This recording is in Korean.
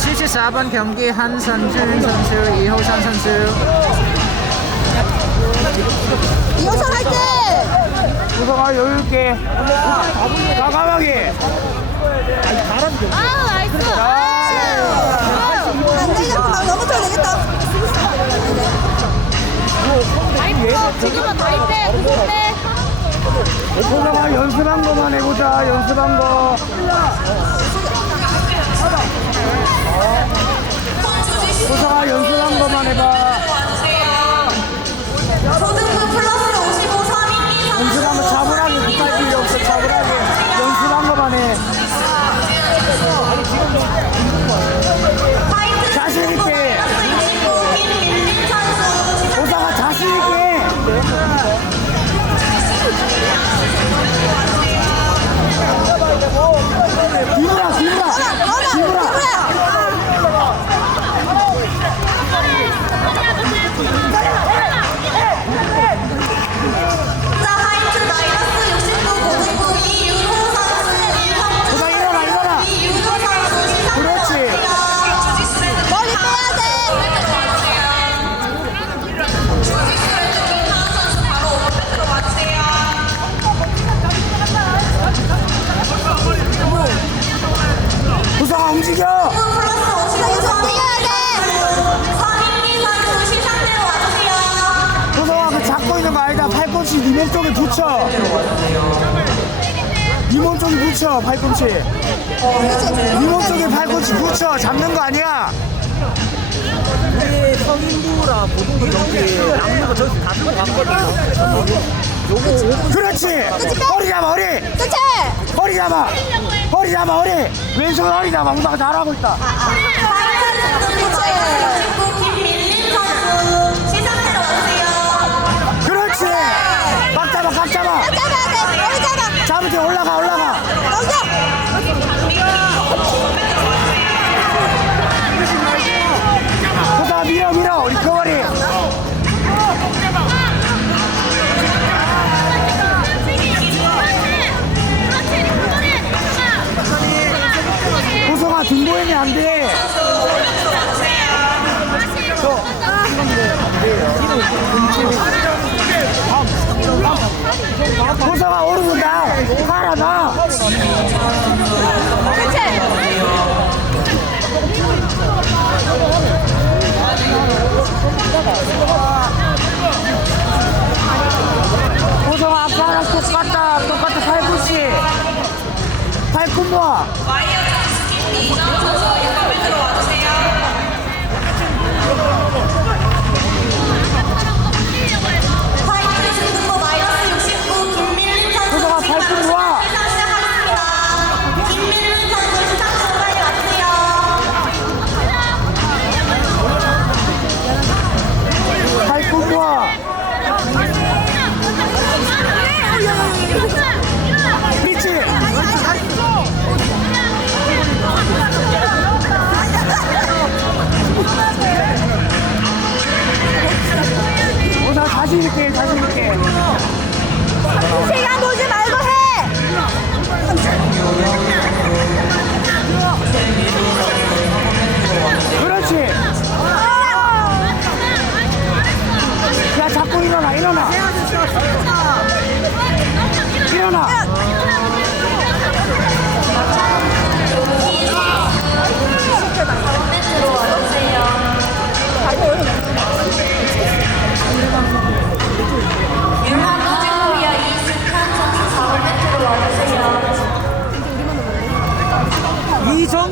74번 경기 한선준 선수, 이호선 선수. 이호선 화이팅! 우성아 여유있게. 과감하게. 아 나이스! 안 되겠다. 막 넘어져야 되겠다. 지금은 구속대. 우성아 연습한 거만 해보자 연습한 거 우성아 연습한 거만 해봐 아니다 팔꿈치 니몸 쪽에 붙여. 니몸 쪽에 붙여 팔꿈치. 니몸 쪽에 팔꿈치 붙여. 잡는 거 아니야? 우리 성인부라 보동도 경기 남는 거 저기서 다 들고 갔거든요. 그렇지. 허리 잡아 허리. 그치? 허리 잡아. 허리 잡아 허리. 왼손 허리 잡아. 우성아 잘하고 있다. 파이 모아 와이어 점스팀 이정 선수 600m 와주세요 있게 자신 있게. 시간 보지 말고 해 一场